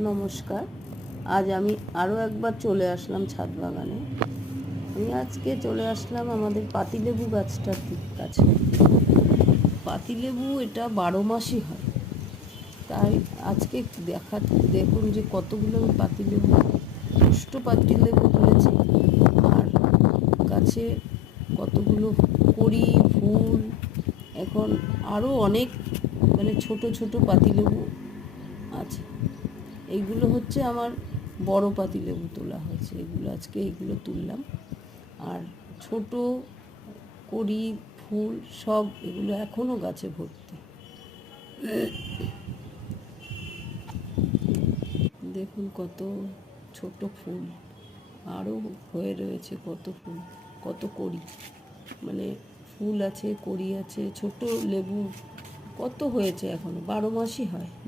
নমস্কার। আজ আমি আরও একবার চলে আসলাম ছাদ বাগানে। আমি আজকে চলে আসলাম আমাদের পাতিলেবু গাছটার কাছে। পাতিলেবু এটা 12 মাসই হয়, তাই আজকে দেখুন যে কতগুলো আমি পাতিলেবু, দুষ্ট পাতিলেবু তুলেছি। আর গাছে কতগুলো কড়ি, ফুল, এখন আরও অনেক ছোট ছোট পাতিলেবু আছে। এইগুলো হচ্ছে আমার বড় পাতিলেবু তোলা হয়েছে, এইগুলো তুললাম। আর ছোট কড়ি, ফুল সব এগুলো এখনও গাছে ভর্তি। দেখুন কত ছোট ফুল, আরও হয়ে রয়েছে কত ফুল, কত কড়ি, ফুল আছে, কড়ি আছে, ছোট লেবু কত হয়েছে, এখনও 12 মাসই হয়।